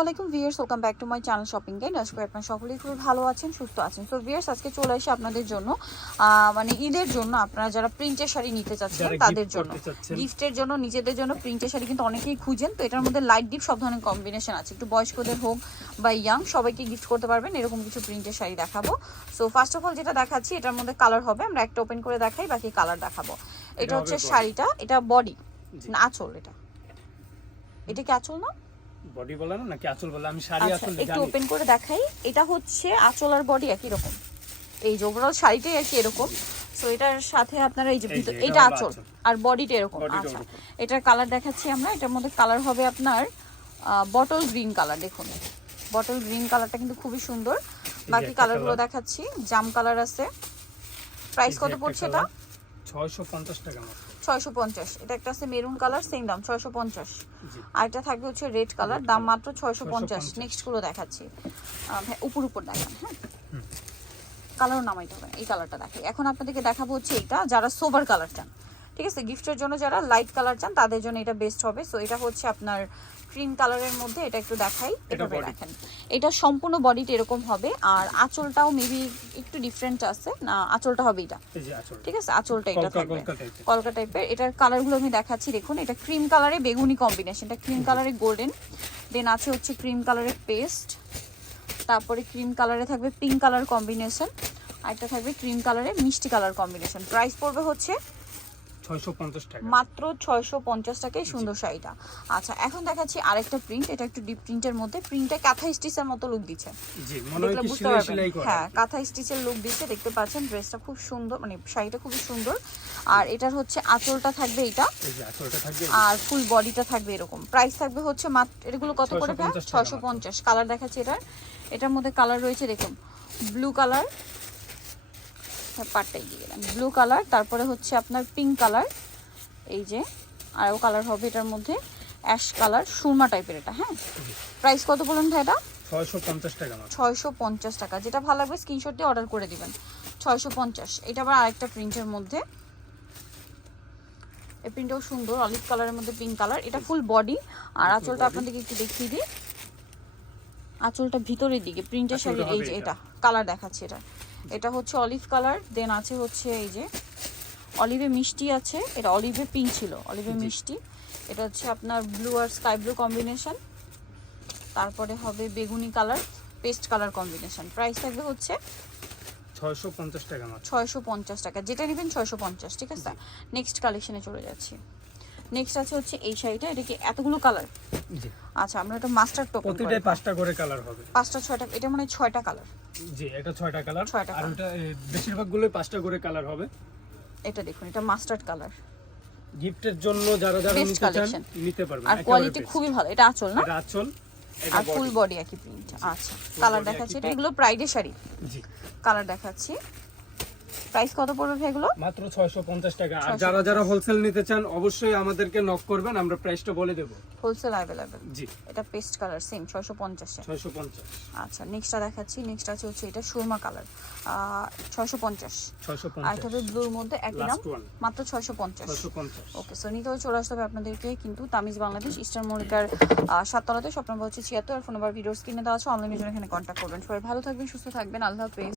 আসসালামাইকুম viewers, welcome back to my channel shopping guide. আজকে আপনারা সকলেই খুব ভালো আছেন, সুস্থ আছেন। সো ভিউয়ার্স, আজকে চলে আসি আপনাদের জন্য মানে ঈদের জন্য আপনারা যারা প্রিন্টের শাড়ি নিতে চাচ্ছেন তাদের জন্য, গিফটের জন্য, নিজেদের জন্য প্রিন্টের শাড়ি কিন্তু অনেকেই খুঁজেন। তো এটার মধ্যে লাইট ডিপ সব ধরনের কম্বিনেশন আছে, একটু বয়স্কদের হোক বা ইয়াং সবাইকে গিফট করতে পারবেন এরকম কিছু প্রিন্টের শাড়ি দেখাবো। সো ফার্স্ট অফ অল যেটা দেখাচ্ছি এটার মধ্যে কালার হবে, আমরা একটা ওপেন করে দেখাই, বাকি কালার দেখাবো। এটা হচ্ছে শাড়িটা, এটা বডি না আঁচল, এটা কি আঁচল না? বডি বলা না নাকি আঁচল বলা? আমি শাড়ি আঁচল জানি। একটু ওপেন করে দেখাই। এটা হচ্ছে আঁচল আর বডি একই রকম, এই যে ওভারঅল শাড়িটাই একই এরকম। সো এটার সাথে আপনারা এই যে ভিতর এটা আঁচল আর বডিটা এরকম। আচ্ছা, এটার কালার দেখাচ্ছি আমরা। এটার মধ্যে কালার হবে আপনার বটল গ্রিন কালার। দেখুন বটল গ্রিন কালারটা কিন্তু খুবই সুন্দর। বাকি কালারগুলো দেখাচ্ছি। জাম কালার আছে। প্রাইস কত পড়ছে এটা? 650 টাকা মাত্র। 650। এটা একটা আছে মেরুন কালার, সেম দাম 650। আর এটা থাকবে হচ্ছে রেড কালার, দাম মাত্র 650। নেক্সট গুলো দেখাচ্ছি, উপর দেখান। হ্যাঁ, কালারও নামাইতে হবে। এই কালারটা দেখাই এখন আপনাদেরকে দেখাবো হচ্ছে এটা, যারা সোবার কালার চান, ঠিক আছে, গিফটের জন্য যারা লাইট কালার চান তাদের জন্য এটা বেস্ট হবে। সো এটা হচ্ছে আপনার ক্রিম কালারের মধ্যে। এটা একটু দেখাই, এভাবে দেখেন। এটা সম্পূর্ণ বডিটা এরকম হবে, আর আঁচলটাও মেবি একটু ডিফারেন্ট আছে না, আঁচলটা হবে এটা, ঠিক আছে, আঁচলটা এটা থাকবে কলকা টাইপের। এটার কালারগুলো আমি দেখাচ্ছি। দেখুন এটা ক্রিম কালারে বেগুনি কম্বিনেশন, এটা ক্রিম কালারে গোল্ডেন, দেন আছে হচ্ছে ক্রিম কালারের পেস্ট, তারপরে ক্রিম কালারে থাকবে পিঙ্ক কালার কম্বিনেশন, আর একটা থাকবে ক্রিম কালারে মিষ্টি কালার কম্বিনেশন। প্রাইস পড়বে হচ্ছে 650 টাকা মাত্র। 650 টাকায় সুন্দর শাড়িটা। আচ্ছা, এখন দেখাচ্ছি আরেকটা প্রিন্ট। এটা একটু ডিপ প্রিন্টের মধ্যে, প্রিন্টটা কাঁথা স্টিচের মতো লুক দিচ্ছে। জি, মনে হয় কি সেলাই করা। হ্যাঁ, কাঁথা স্টিচের লুক দিচ্ছে, দেখতে পাচ্ছেন। ড্রেসটা খুব সুন্দর, মানে শাড়িটা খুব সুন্দর। আর এটার হচ্ছে আঁচলটা থাকবে এটা, এই যে আঁচলটা থাকবে, আর ফুল বডিটা থাকবে এরকম। প্রাইস থাকবে হচ্ছে মাত্র, এগুলো কত করে? 650। কালার দেখাচ্ছি এটার মধ্যে কালার রয়েছে, দেখুন ব্লু কালার, পাটটাই দিয়ে গেলাম, ব্লু কালার, তারপরে হচ্ছে আপনার পিঙ্ক কালার, এই যে আরও কালার হবে এটার মধ্যে, অ্যাশ কালার, সুরমা টাইপের এটা। হ্যাঁ, প্রাইস কত বলুন ভাই? এটা 650 টাকা মাত্র। 650 টাকা। যেটা ভালো লাগবে স্ক্রিনশট দিয়ে অর্ডার করে দিবেন। 650। এটা আবার আরেকটা প্রিন্টের মধ্যে, এই প্রিন্টটাও সুন্দর, অলিভ কালারের মধ্যে পিঙ্ক কালার। এটা ফুল বডি, আর আঁচলটা আপনাদেরকে একটু দেখিয়ে দিই। আঁচলটা ভিতরের দিকে প্রিন্টের শাড়ির, এই যে এটা কালার দেখাচ্ছি। এটা হচ্ছে অলিভ কালার, দেন আছে হচ্ছে এই যে অলিভে মিষ্টি আছে, এটা অলিভে পিঙ্ক ছিল, অলিভে মিষ্টি। এটা হচ্ছে আপনার ব্লু আর স্কাই ব্লু কম্বিনেশন, তারপরে হবে বেগুনি colour, paste colour combination. Price থাকবে হচ্ছে 650 টাকা মাত্র। 650 টাকা। যেটা নেবেন 650, ঠিক আছে। নেক্সট কালেকশনে চলে যাচ্ছি। নেক্সট আছে হচ্ছে এই শাড়িটা। এটা কি এতগুলো কালার? জি। আচ্ছা, আমরা এটা মাস্টার টোকেন, প্রতিটাই 5টা করে কালার হবে। 5টা 6টা, এটা মানে 6টা কালার। জি, এটা 6টা কালার, 6টা আর ওটা বেশিরভাগগুলোই 5টা করে কালার হবে। এটা দেখুন, এটা মাস্টার্ড কালার, গিফটের জন্য যারা নিতে চান নিতে পারবেন। আর কোয়ালিটি খুবই ভালো। এটা আঁচল না? এটা আঁচল, আর ফুল বডি একই প্রিন্ট। আচ্ছা, কালার দেখাচ্ছি। এটা এগুলো ব্রাইডের শাড়ি। জি, কালার দেখাচ্ছি। প্রাইস কত পড়বে এগুলো? মাত্র 650 টাকা। আর যারা হোলসেল নিতে চান অবশ্যই আমাদেরকে নক করবেন, আমরা প্রাইসটা বলে দেব। Wholesale available. জি, এটা পেস্ট কালার, সেম 650 এ। 650। আচ্ছা, নেক্সটটা দেখাচ্ছি। নেক্সট আছে হচ্ছে এটা সুরমা কালার, 650। আর এটা হবে ব্লুর মধ্যে, একই দাম, মাত্র 650। ওকে, সো নিতে চলে আসতে হবে আপনাদেরকে কিন্তু তামিজ বাংলাদেশ, ইস্টার্ন মল্লিকার 7 তলাতে। শপ নম্বর হচ্ছে 76, আর ফোন নাম্বার ভিডিওর স্ক্রিনে দেওয়া আছে। অনলাইনের জন্য এখানে কন্ট্যাক্ট করবেন। সবাই ভালো থাকবেন, সুস্থ থাকবেন। আল্লাহ হাফেজ।